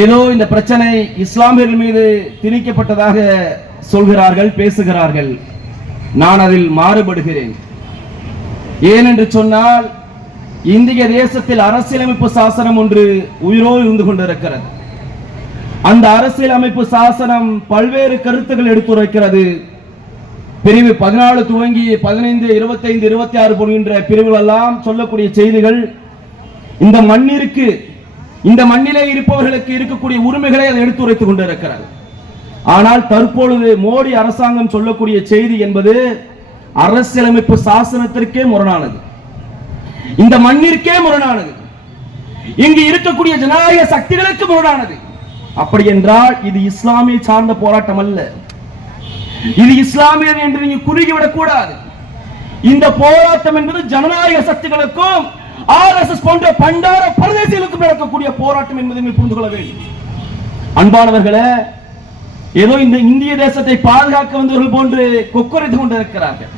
ஏதோ இந்த பிரச்சனை இஸ்லாமியர்கள் மீது திணிக்கப்பட்டதாக சொல்கிறார்கள், பேசுகிறார்கள். நான் அதில் மாறுபடுகிறேன். ஏனென்று சொன்னால் இந்திய தேசத்தில் அரசியலமைப்பு சாசனம் ஒன்று உயிரோடு இருந்து கொண்டிருக்கிறது. அந்த அரசியலமைப்பு சாசனம் பல்வேறு கருத்துக்கள் எடுத்துரைக்கிறது. பிரிவு 14 துவங்கி 15, 25, 26 போகின்ற பிரிவுகள் எல்லாம் சொல்லக்கூடிய செய்திகள் இந்த மண்ணிற்கு, இந்த மண்ணிலே இருப்பவர்களுக்கு இருக்கக்கூடிய உரிமைகளை அதை எடுத்துரைத்துக் கொண்டிருக்கிறது. ஆனால் தற்பொழுது மோடி அரசாங்கம் சொல்லக்கூடிய செய்தி என்பது அரசியலமைப்பு சாசனத்திற்கே முரணானது, இந்த மண்ணிற்கே முரணானது, இங்கு இருக்கக்கூடிய ஜனநாயக சக்திகளுக்கு முரணானது. அப்படி என்றால் இது இஸ்லாமிய சார்ந்த போராட்டம் அல்ல, இது இஸ்லாமியர் என்று நீங்க குறுகிவிடக் கூடாது. இந்த போராட்டம் என்பது ஜனநாயக சக்திகளுக்கும் RSS போன்ற பண்டார பிரதேசங்களுக்கும் நடக்கக்கூடிய போராட்டம் என்பதை புரிந்து கொள்ள வேண்டும். அன்பானவர்களே, ஏதோ இந்த இந்திய தேசத்தை பாதுகாக்க வந்தவர்கள் போன்று கொக்கரித்துக் கொண்டிருக்கிறார்கள்.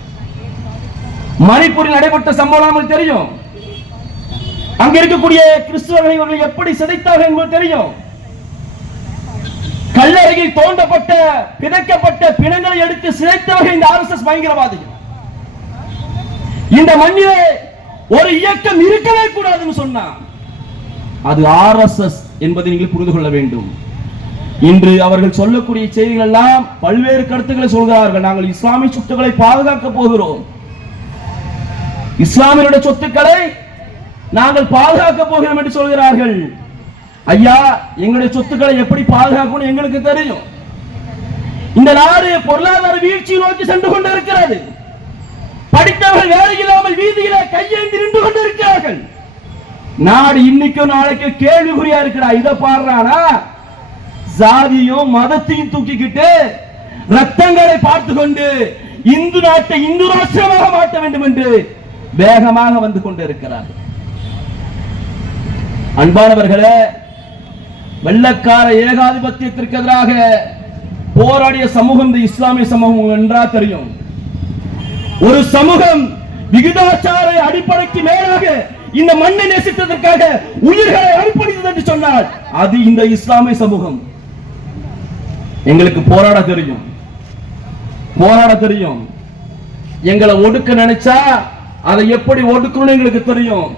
மணிப்பூரில் நடைபெற்ற சம்பவம் நமக்கு தெரியும். அங்க இருக்கக்கூடிய கிறிஸ்தவர்களை இவர்கள் எப்படி சிதைத்தார்கள் என்பது தெரியும். கல்லறையில் தோண்டப்பட்ட பிதைக்கப்பட்ட பிணங்களை எடுத்து சிதைத்தவர்கள் இந்த RSS பயங்கரவாதிகள். இந்த மண்ணிலே ஒரு இயக்கம் இருக்கவே கூடாதுன்னு சொன்னா அது RSS என்பதை நீங்கள் புரிந்து கொள்ள வேண்டும். இன்று அவர்கள் சொல்லக்கூடிய செய்திகள் எல்லாம் பல்வேறு கருத்துக்களை சொல்கிறார்கள். நாங்கள் இஸ்லாமிய சொத்துக்களை பாதுகாக்க போகிறோம், இஸ்லாமியருடைய சொத்துக்களை நாங்கள் பாதுகாக்க போகிறோம் என்று சொல்கிறார்கள். ஐயா, எங்களுடைய சொத்துக்களை எப்படி பாதுகாக்கணும் எங்களுக்கு தெரியும். இந்த நாடு பொருளாதார வீழ்ச்சியை நோக்கி சென்று கொண்டிருக்கிறது. படித்தவர்கள் வேலை இல்லாமல் வீதியில கையேந்தி நின்று கொண்டிருக்கிறார்கள். நாடு இன்னைக்கும் நாளைக்கு கேள்விக்குறியா இருக்கிறா. இதை பாடுறானா சாதியும் மதத்தையும் தூக்கிக்கிட்டு ரத்தங்களை பார்த்து கொண்டு இந்து நாட்டை இந்து ராஷ்டிரமாக மாற்ற வேண்டும் என்று வேகமாக வந்து கொண்டிருக்கிறார். அன்பானவர்களே, வெள்ளக்கார ஏகாதிபத்தியத்திற்கு எதிராக போராடிய சமூகம் இந்த இஸ்லாமிய சமூகம் என்றா தெரியும். ஒரு சமூகம் விகிதாச்சார அடிப்படைக்கு மேலாக இந்த மண்ணை நேசித்ததற்காக உயிர்களை அர்ப்பணித்தது என்று சொன்னால் அது இந்த இஸ்லாமிய சமூகம். எங்களுக்கு போராட தெரியும், போராட தெரியும். எங்களை ஒடுக்க நினைச்சா அதை எப்படி ஒடுக்கணும் எங்களுக்கு தெரியும்.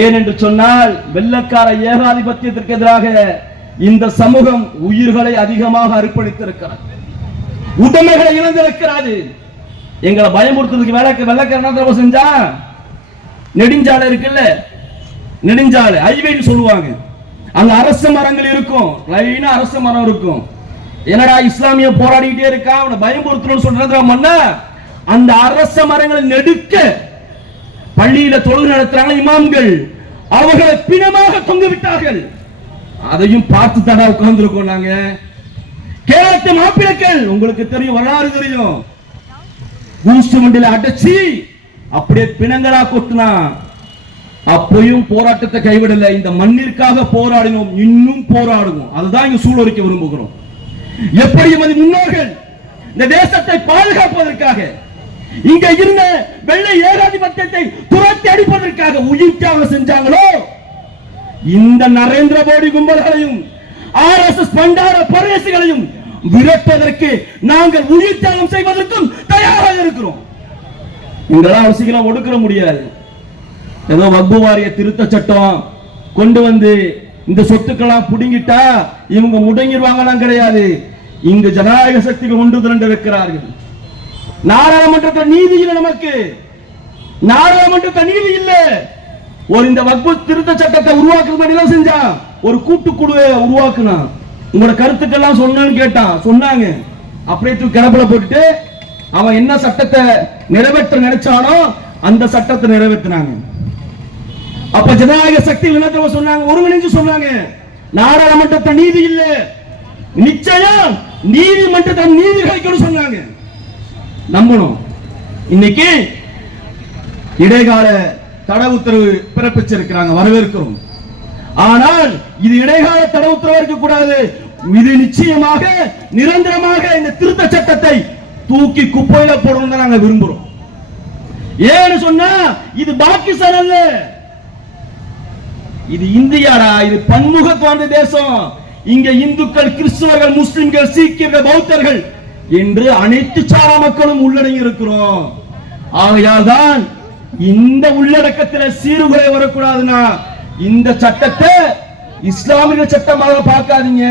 ஏனென்று சொன்னால் வெள்ளக்கார ஏகாதிபத்தியத்திற்கு எதிராக இந்த சமூகம் உயிர்களை அதிகமாக அர்ப்பணித்திருக்கிறது, உடைமைகளை இழந்திருக்கிறது. எங்களை பயமுறுத்துறதுக்கு வெள்ளக்கார செஞ்சா நெடுஞ்சாலை இருக்குல்ல, நெடுஞ்சாலை ஹைவேன்னு சொல்லுவாங்க. அங்க அரச மரங்கள் இருக்கும், லைனா அரச மரம் இருக்கும். என்னடா இஸ்லாமிய போராடிக்கிட்டே இருக்கா, அவனை பயமுறுத்தணும்னு சொல்றாங்க. அந்த அரச மரங்களை நெடுக்க பள்ளியில தொழுகை நடத்துறாங்க இமாம்கள், அவர்களை பிணமாக தொங்க விட்டார்கள். அதையும் பார்த்து தானே உட்கார்ந்து இருக்கோம் நாங்க. கேரளத்து மாப்பிள்ளைகள் உங்களுக்கு தெரியும், வரலாறு தெரியும். கூஸ்ட் மண்டில அடைச்சி அப்படியே பிணங்களா கொட்டினா அப்பயும் போராட்டத்தை கைவிடல. இந்த மண்ணிற்காக போராடினோம், இன்னும் போராடுவோம். அதுதான் இங்க சூழலிக்க விரும்புகிறோம். எப்படி முன்னோர்கள் இந்த தேசத்தை பாதுகாப்பதற்காக இங்க இருந்த வெள்ளை ஏகாதிபத்தியத்தை துரத்தி அடிப்பதற்காக உயிர் தியாகம் செஞ்சாங்களோ, இந்த நரேந்திர மோடி கும்பல்களையும் RSS பண்டார பரதேசிகளையும் விரட்டுவதற்கு நாங்கள் உயிர் தியாகம் செய்வதற்கும் தயாராக இருக்கிறோம். இதெல்லாம் அவசியம் ஒடுக்க முடியாது. ஏதோ வக்பு வாரிய திருத்த சட்டம் கொண்டு வந்து இந்த சொத்துக்கெல்லாம் புடுங்கிட்டா இவங்க முடங்கிடுவாங்க கிடையாது. இங்கு ஜனநாயக சக்திகள் ஒன்று திரண்டு இருக்கிறார்கள். நாடாளுமன்றத்தில் நீதி இல்லை, நமக்கு நாடாளுமன்றத்தில் நீதி இல்லை. ஒரு இந்த வக்பு திருத்த சட்டத்தை உருவாக்குறது செஞ்சா ஒரு கூட்டுக்குழுவை உருவாக்குனா உங்களோட கருத்துக்கெல்லாம் சொன்னு கேட்டான், சொன்னாங்க. அப்படியே கிடப்பில போட்டுட்டு அவன் என்ன சட்டத்தை நிறைவேற்ற நினைச்சானோ அந்த சட்டத்தை நிறைவேற்றினாங்க. அப்ப ஜனநாயக சக்தி என்ன சொன்னாங்க, ஒருங்கிணைஞ்சு சொன்னாங்க, நாடாளுமன்றத்தை நீதி இல்லை, நிச்சயம் நீதிமன்றத்தை நீதி கிடைக்கும் சொன்னாங்க. நம்பணும். இன்னைக்கு இடைக்கால தடை உத்தரவு பிறப்பிச்சிருக்கிறாங்க, வரவேற்கிறோம். ஆனால் இது இடைக்கால தடை உத்தரவு இருக்க கூடாது. இது நிச்சயமாக நிரந்தரமாக இந்த திருத்த சட்டத்தை தூக்கி குப்பையில போடணும் தான் நாங்க விரும்புறோம். ஏன்னு சொன்னா இது பாகிஸ்தான் அல்ல, இது இந்தியாடா, இது பன்முகத்துவார்ந்த தேசம். இங்க இந்துக்கள், கிறிஸ்தவர்கள், முஸ்லிம்கள், சீக்கியர்கள், பௌத்தர்கள் என்று அனைத்து சாரா மக்களும் உள்ளடங்கி இருக்கிறோம். ஆகையால் தான் இந்த உள்ளடக்கத்தில் சீர்குலை வரக்கூடாதுன்னா இந்த சட்டத்தை இஸ்லாமிய சட்டமாக பார்க்காதீங்க.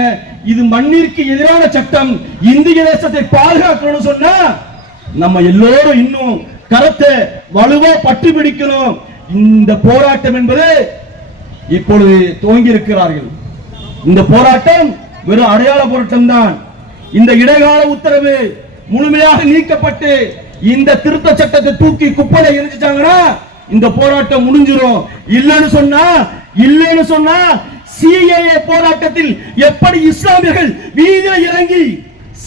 இது மண்ணிற்கு எதிரான சட்டம். இந்திய தேசத்தை பாதுகாக்கணும்னு சொன்னா நம்ம எல்லோரும் இன்னும் கரத்தை வலுவா பற்றி பிடிக்கணும். இந்த போராட்டம் என்பது இப்பொழுது துவங்கி இருக்கிறார்கள். இந்த போராட்டம் வெறும் அடையாள போராட்டம் தான். இந்த இடைக்கால உத்தரவு முழுமையாக நீக்கப்பட்டு இந்த திருத்த சட்டத்தை தூக்கி குப்பையில எரிஞ்சிட்டாங்கன்னா இந்த போராட்டம் முடிஞ்சிரும். இல்லைன்னு சொன்னா சிஏஏ போராட்டத்தில் எப்படி இஸ்லாமியர்கள் வீதியில் இறங்கி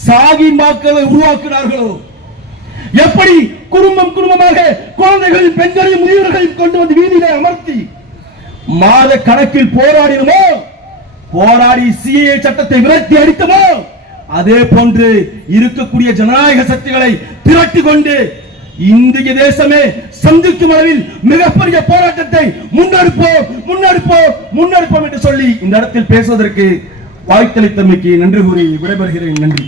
சாகி மக்களை உருவாக்கினார்களோ, எப்படி குடும்பமாக குழந்தைகள், பெண்களையும், முதியவர்களையும் கொண்டு வந்து வீதியிலே அமர்த்தி மாத கணக்கில் போராடி சிஏஏ சட்டத்தை விரட்டி அடித்தமோ, அதே போன்று இருக்கக்கூடிய ஜனநாயக சக்திகளை திரட்டி கொண்டு இந்திய தேசமே சந்திக்கும் அளவில் மிகப்பெரிய போராட்டத்தை முன்னெடுப்போம் என்று சொல்லி இந்த இடத்தில் பேசுவதற்கு வாய்ப்பளித்தமைக்கு நன்றி கூறி விடைபெறுகிறேன். நன்றி.